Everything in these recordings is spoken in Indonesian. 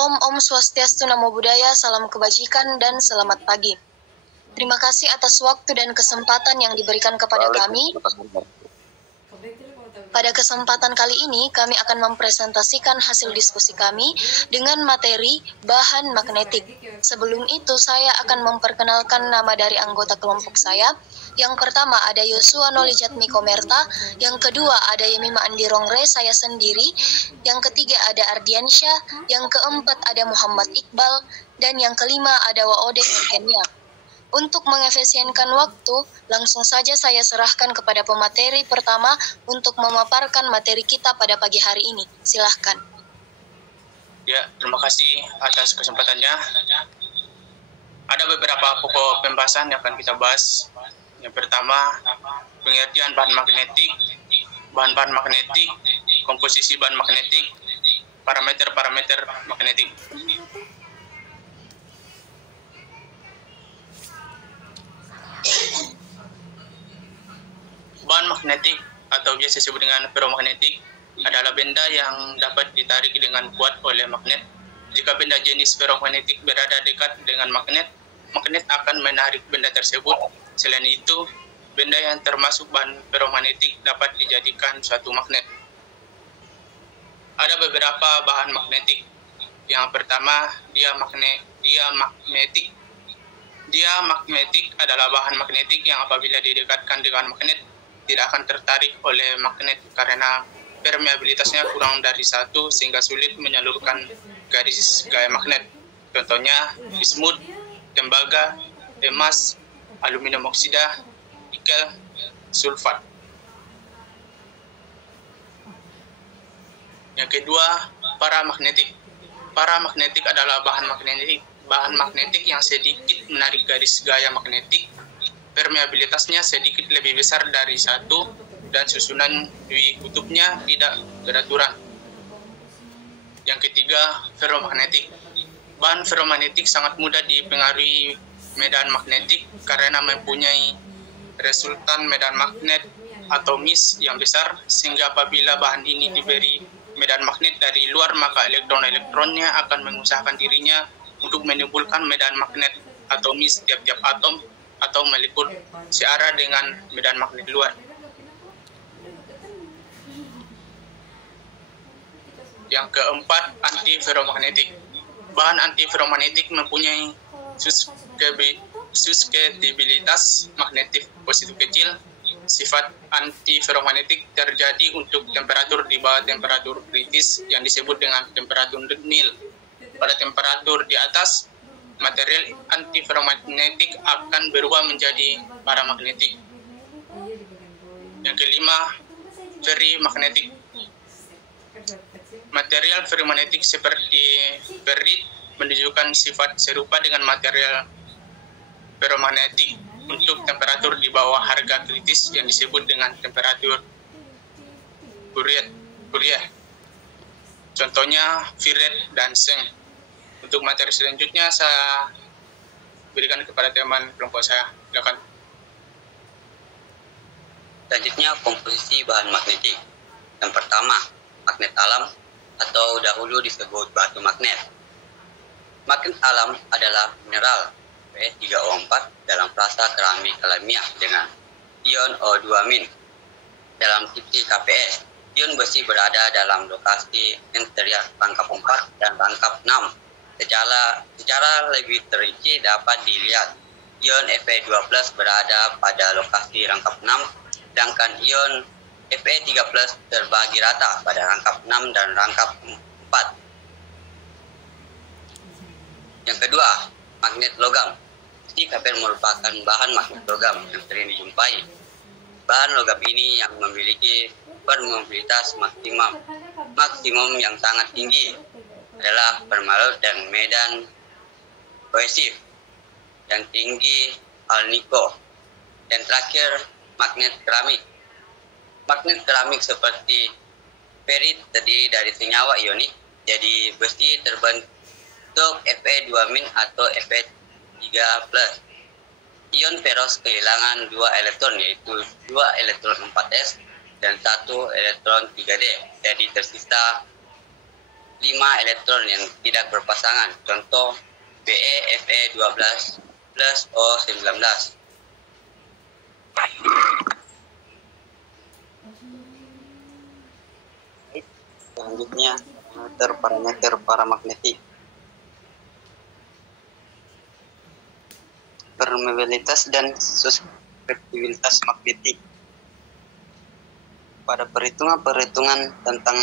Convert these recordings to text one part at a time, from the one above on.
Shalom, Om Swastiastu, Namo Buddhaya, salam kebajikan, dan selamat pagi. Terima kasih atas waktu dan kesempatan yang diberikan kepada kami. Pada kesempatan kali ini, kami akan mempresentasikan hasil diskusi kami dengan materi bahan magnetik. Sebelum itu, saya akan memperkenalkan nama dari anggota kelompok saya. Yang pertama ada Yosua Nolijatmiko Merta, yang kedua ada Yemima Andi Rongre, saya sendiri, yang ketiga ada Ardiansyah, yang keempat ada Muhammad Iqbal, dan yang kelima ada Waode Nurkenia. Untuk mengefisienkan waktu, langsung saja saya serahkan kepada pemateri pertama untuk memaparkan materi kita pada pagi hari ini. Silahkan. Ya, terima kasih atas kesempatannya. Ada beberapa pokok pembahasan yang akan kita bahas. Yang pertama, pengertian bahan magnetik, bahan-bahan magnetik, komposisi bahan magnetik, parameter-parameter magnetik. Bahan magnetik atau biasa disebut dengan ferromagnetik adalah benda yang dapat ditarik dengan kuat oleh magnet. Jika benda jenis ferromagnetik berada dekat dengan magnet, magnet akan menarik benda tersebut. Selain itu, benda yang termasuk bahan ferromagnetik dapat dijadikan suatu magnet. Ada beberapa bahan magnetik. Yang pertama, diamagnetik. Diamagnetik adalah bahan magnetik yang apabila didekatkan dengan magnet tidak akan tertarik oleh magnet karena permeabilitasnya kurang dari 1 sehingga sulit menyalurkan garis gaya magnet. Contohnya bismut, tembaga, emas, aluminium oksida, nikel, sulfat. Yang kedua, paramagnetik. Paramagnetik adalah bahan magnetik yang sedikit menarik garis gaya magnetik. Permeabilitasnya sedikit lebih besar dari 1 dan susunan dwi kutubnya tidak beraturan. Yang ketiga, ferromagnetik. Bahan ferromagnetik sangat mudah dipengaruhi medan magnetik karena mempunyai resultan medan magnet atomis yang besar, sehingga apabila bahan ini diberi medan magnet dari luar, maka elektron-elektronnya akan mengusahakan dirinya untuk menimbulkan medan magnet atomis tiap-tiap atom atau meliput searah dengan medan magnet luar. Yang keempat, antiferromagnetik. Bahan antiferromagnetik mempunyai suskeptibilitas magnetik positif kecil. Sifat antiferromagnetik terjadi untuk temperatur di bawah temperatur kritis yang disebut dengan temperatur nil. Pada temperatur di atas, material antiferromagnetik akan berubah menjadi paramagnetik. Yang kelima, ferrimagnetik. Material ferrimagnetik seperti ferrit menunjukkan sifat serupa dengan material ferromagnetik untuk temperatur di bawah harga kritis yang disebut dengan temperatur Fourier. Contohnya ferrit dan seng. Untuk materi selanjutnya saya berikan kepada teman kelompok saya. Silakan. Selanjutnya, komposisi bahan magnetik. Yang pertama, magnet alam atau dahulu disebut batu magnet. Magnet alam adalah mineral Fe3O4 dalam fasa keramik alamiah dengan ion O2- dalam titik KPS. Ion besi berada dalam lokasi interior rangkap 4 dan rangkap 6. Secara lebih terinci dapat dilihat ion Fe2+ berada pada lokasi rangkap 6, sedangkan ion Fe3+ terbagi rata pada rangkap 6 dan rangkap 4. Yang kedua, magnet logam. Kapel merupakan bahan magnet logam yang sering dijumpai. Bahan logam ini yang memiliki permeabilitas maksimum yang sangat tinggi adalah permalut dan medan kohesif yang tinggi alnico. Dan terakhir, magnet keramik. Magnet keramik seperti ferrit terdiri dari senyawa ionik, jadi besi terbentuk Fe2- atau Fe3+. Ion ferros kehilangan 2 elektron, yaitu 2 elektron 4s dan 1 elektron 3d, jadi tersisa 5 elektron yang tidak berpasangan. Contoh BeFe12 plus O19. Selanjutnya, parameter paramagnetik. Permeabilitas dan susceptibilitas magnetik. Pada perhitungan tentang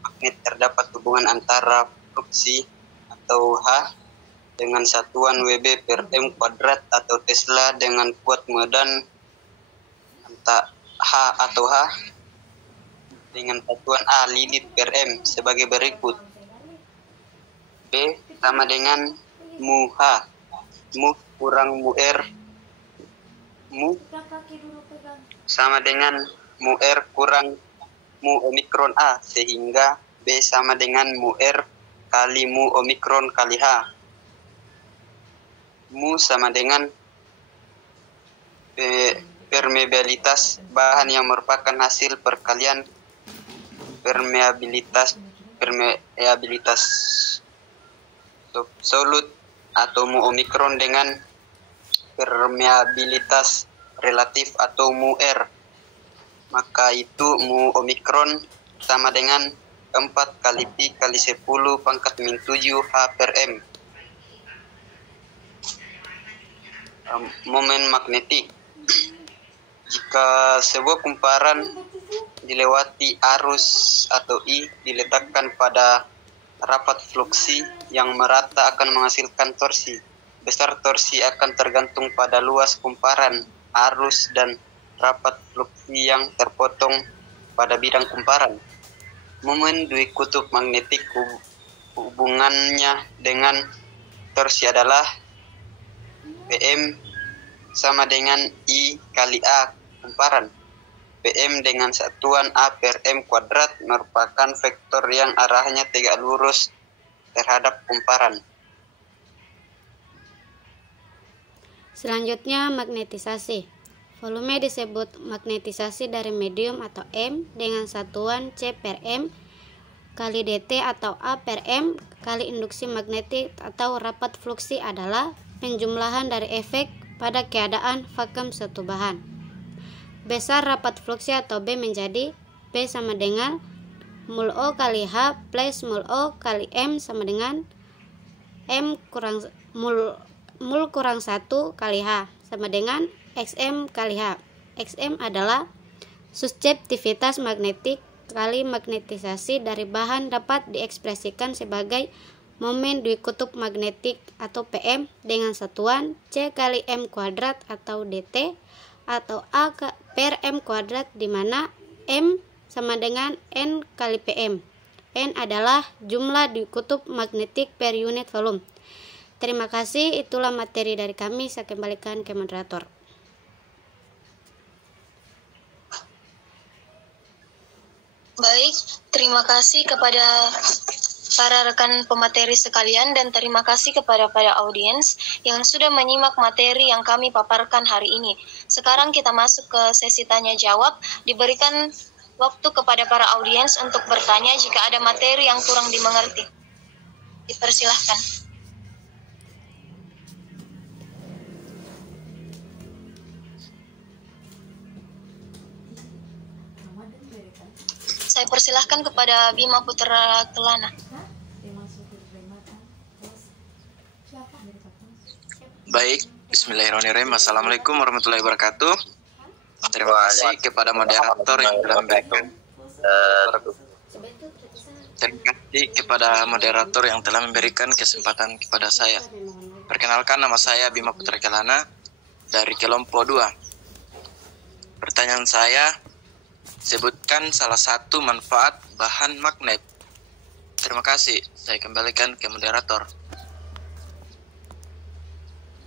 magnet terdapat hubungan antara fluksi atau H dengan satuan Wb per m kuadrat atau Tesla dengan kuat medan antara H atau H dengan satuan A lilit per m sebagai berikut. B sama dengan mu H, mu kurang mu R, mu sama dengan mu R kurang mu omikron A, sehingga B sama dengan mu R kali mu omikron kali H. Mu sama dengan permeabilitas bahan yang merupakan hasil perkalian permeabilitas absolut atau mu omikron dengan permeabilitas relatif atau mu R. Maka itu mu omikron sama dengan 4 kali pi kali 10 pangkat min 7 H per M. Momen magnetik. Jika sebuah kumparan dilewati arus atau I diletakkan pada rapat fluksi yang merata akan menghasilkan torsi. Besar torsi akan tergantung pada luas kumparan, arus, dan rapat fluksi yang terpotong pada bidang kumparan. Momen dui kutub magnetik hubungannya dengan torsi adalah Pm sama dengan I kali A kumparan. Pm dengan satuan A per M kuadrat merupakan vektor yang arahnya tegak lurus terhadap kumparan. Selanjutnya, magnetisasi. Volume disebut magnetisasi dari medium atau M dengan satuan C per M kali dt atau A per M kali induksi magnetik atau rapat fluksi adalah penjumlahan dari efek pada keadaan vakum suatu bahan. Besar rapat fluksi atau B menjadi B sama dengan mol O kali H plus mol O kali M sama dengan M kurang mol kurang 1 kali H sama dengan XM kali H. XM adalah susceptivitas magnetik kali magnetisasi dari bahan dapat diekspresikan sebagai momen dui kutub magnetik atau PM dengan satuan C kali M kuadrat atau DT atau A per M kuadrat, di mana M sama dengan N kali PM. N adalah jumlah dui kutub magnetik per unit volume. Terima kasih, itulah materi dari kami. Saya kembalikan ke moderator. Baik, terima kasih kepada para rekan pemateri sekalian dan terima kasih kepada audiens yang sudah menyimak materi yang kami paparkan hari ini. Sekarang kita masuk ke sesi tanya jawab. Diberikan waktu kepada para audiens untuk bertanya jika ada materi yang kurang dimengerti. Dipersilahkan. Saya persilahkan kepada Bima Putra Kelana. Baik, bismillahirrahmanirrahim. Assalamualaikum warahmatullahi wabarakatuh. Terima kasih kepada moderator yang telah memberikan kesempatan kepada saya. Perkenalkan, nama saya Bima Putra Kelana dari kelompok 2. Pertanyaan saya, sebutkan salah satu manfaat bahan magnet. Terima kasih, saya kembalikan ke moderator.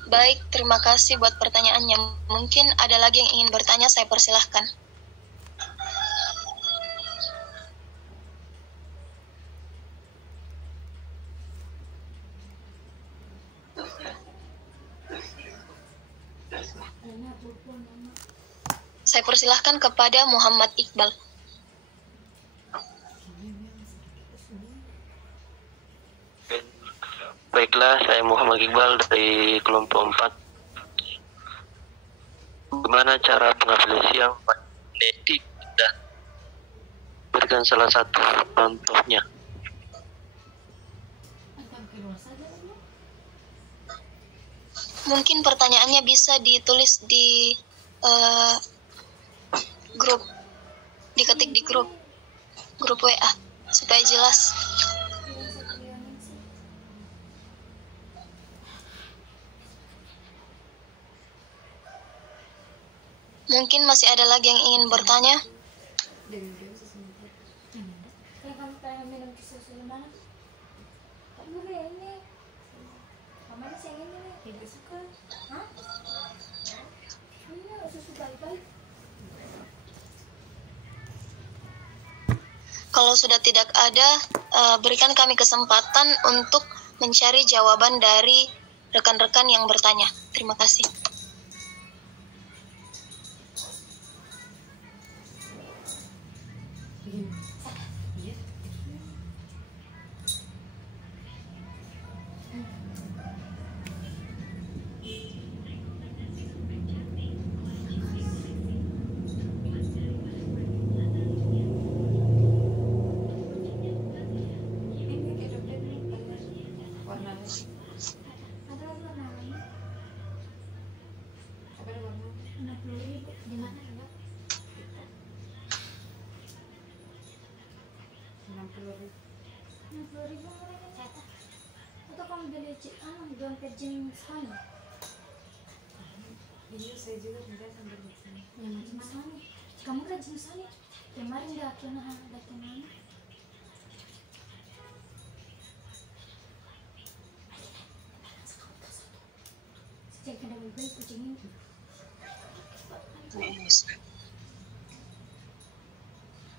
Baik, terima kasih buat pertanyaannya. Mungkin ada lagi yang ingin bertanya, saya persilahkan. Saya persilahkan kepada Muhammad Iqbal. Baiklah, saya Muhammad Iqbal dari kelompok 4. Bagaimana cara pengambilan siang magnetik dan berikan salah satu contohnya. Mungkin pertanyaannya bisa ditulis di grup, diketik di grup WA supaya jelas. Mungkin masih ada lagi yang ingin bertanya? Kalau sudah tidak ada, berikan kami kesempatan untuk mencari jawaban dari rekan-rekan yang bertanya. Terima kasih. Atau kamu beli dompet jenis sana? Iya, saya juga tidak sambil di sini. Ya macam sana. Kamu rajin sana. Kemarin dah kena. Sejak ada bayi kucing ini.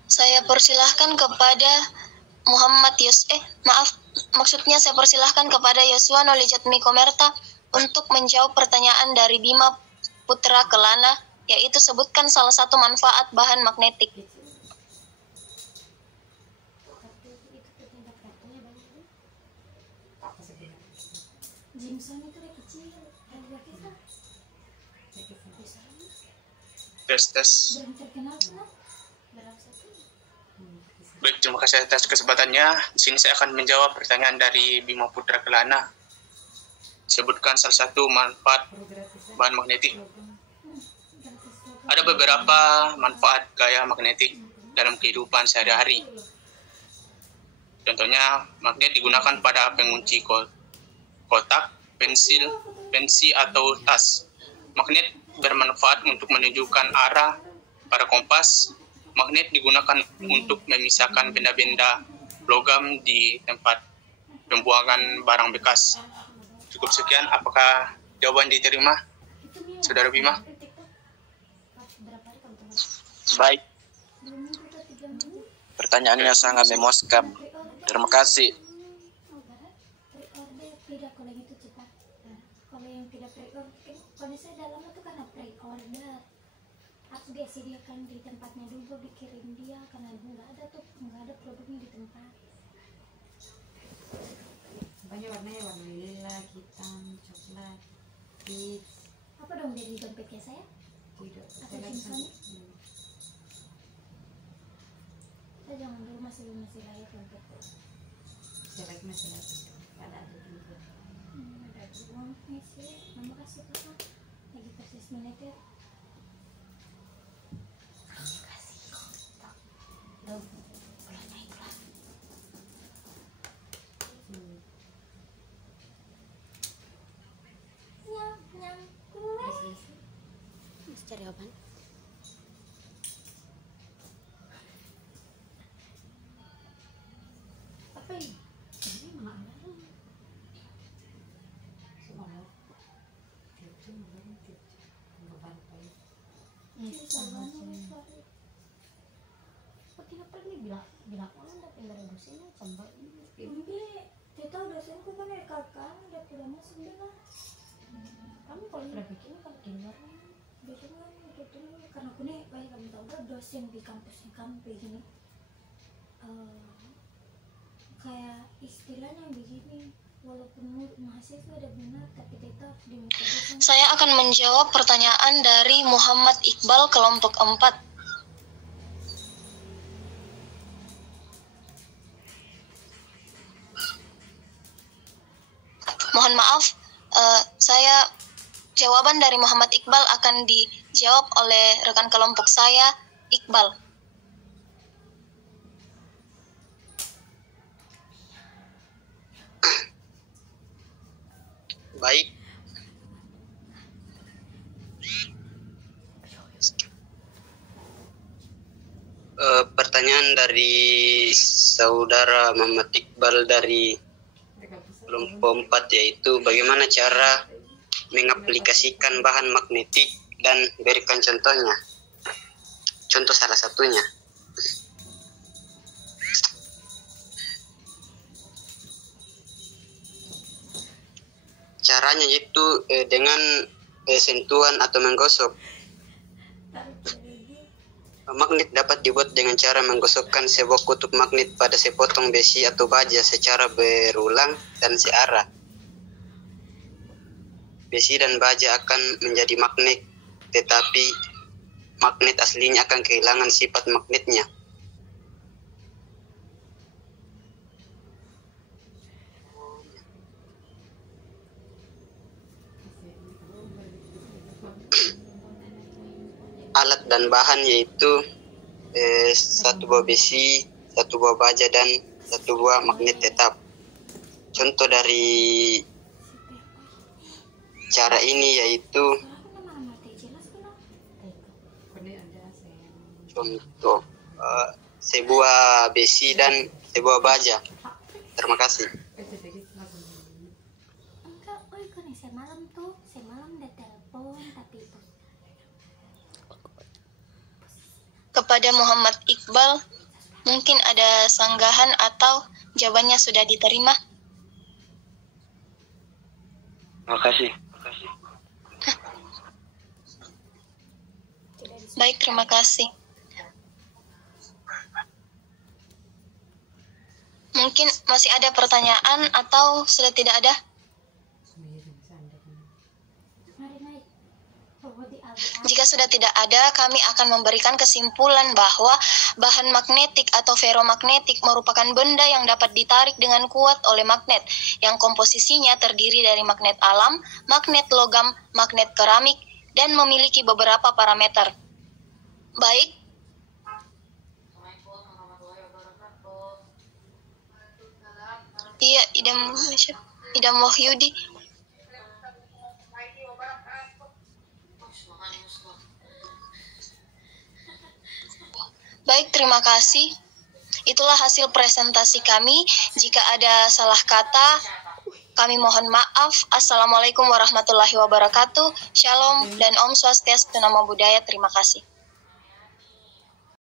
Saya persilahkan kepada saya persilahkan kepada Yosua Nolijatmiko Merta untuk menjawab pertanyaan dari Bima Putra Kelana, yaitu sebutkan salah satu manfaat bahan magnetik. Tes. Baik, terima kasih atas kesempatannya. Di sini saya akan menjawab pertanyaan dari Bima Putra Kelana. Sebutkan salah satu manfaat bahan magnetik. Ada beberapa manfaat gaya magnetik dalam kehidupan sehari-hari. Contohnya, magnet digunakan pada pengunci kotak, pensi atau tas. Magnet bermanfaat untuk menunjukkan arah pada kompas. Magnet digunakan untuk memisahkan benda-benda logam di tempat pembuangan barang bekas. Cukup sekian, apakah jawaban diterima, Saudara Bima? Baik. Pertanyaannya sangat memuaskan. Terima kasih. Harus dia sediakan di tempatnya dulu, dikirim dia karena nggak ada produknya di tempat. Banyak warnanya, warna lila, hitam, coklat, peach. Apa dong dari dompetnya saya? Tidak. Atau simpan? Saya jangan dulu masih layak dompet. Masih layak. Ada juga. Ada uang sih. Terima kasih Pak. Lagi persis militer. Cari jawaban. Apa ini? Ini mana ada? Semua. Itu belum nggak bantai. Kenapa ini bilang orang tapi nggak ada dosennya coba ini. Kita dosenku kan kakak udah tidak masuk dia. Kamu kalau sudah bikin kalau di luar biasanya gitu karena aku nih kayak kamu tahu udah dosen di kampusnya kami begini kayak istilahnya begini walaupun mahasiswa udah benar tapi tetap dimetode. Saya akan menjawab pertanyaan dari Muhammad Iqbal kelompok 4. Mohon maaf, jawaban dari Muhammad Iqbal akan dijawab oleh rekan kelompok saya, Iqbal. Baik. Pertanyaan dari saudara Muhammad Iqbal dari kelompok 4 yaitu bagaimana cara mengaplikasikan bahan magnetik dan berikan contohnya. Contoh salah satunya. Caranya itu dengan sentuhan atau menggosok. Magnet dapat dibuat dengan cara menggosokkan sebuah kutub magnet pada sepotong besi atau baja secara berulang dan searah. Besi dan baja akan menjadi magnet, tetapi magnet aslinya akan kehilangan sifat magnetnya. Alat dan bahan yaitu satu buah besi, satu buah baja, dan satu buah magnet tetap. Contoh dari cara ini yaitu contoh sebuah besi dan sebuah baja. Terima kasih. Enggak, kan semalam udah telepon tapi itu. Kepada Muhammad Iqbal, mungkin ada sanggahan atau jawabannya sudah diterima? Terima kasih. Baik, terima kasih. Mungkin masih ada pertanyaan atau sudah tidak ada? Jika sudah tidak ada, kami akan memberikan kesimpulan bahwa bahan magnetik atau ferromagnetik merupakan benda yang dapat ditarik dengan kuat oleh magnet, yang komposisinya terdiri dari magnet alam, magnet logam, magnet keramik, dan memiliki beberapa parameter. Baik. Iya, Idam Wahyudi. Baik, terima kasih. Itulah hasil presentasi kami. Jika ada salah kata, kami mohon maaf. Assalamualaikum warahmatullahi wabarakatuh. Shalom dan Om Swastiastu Namo Buddhaya. Terima kasih.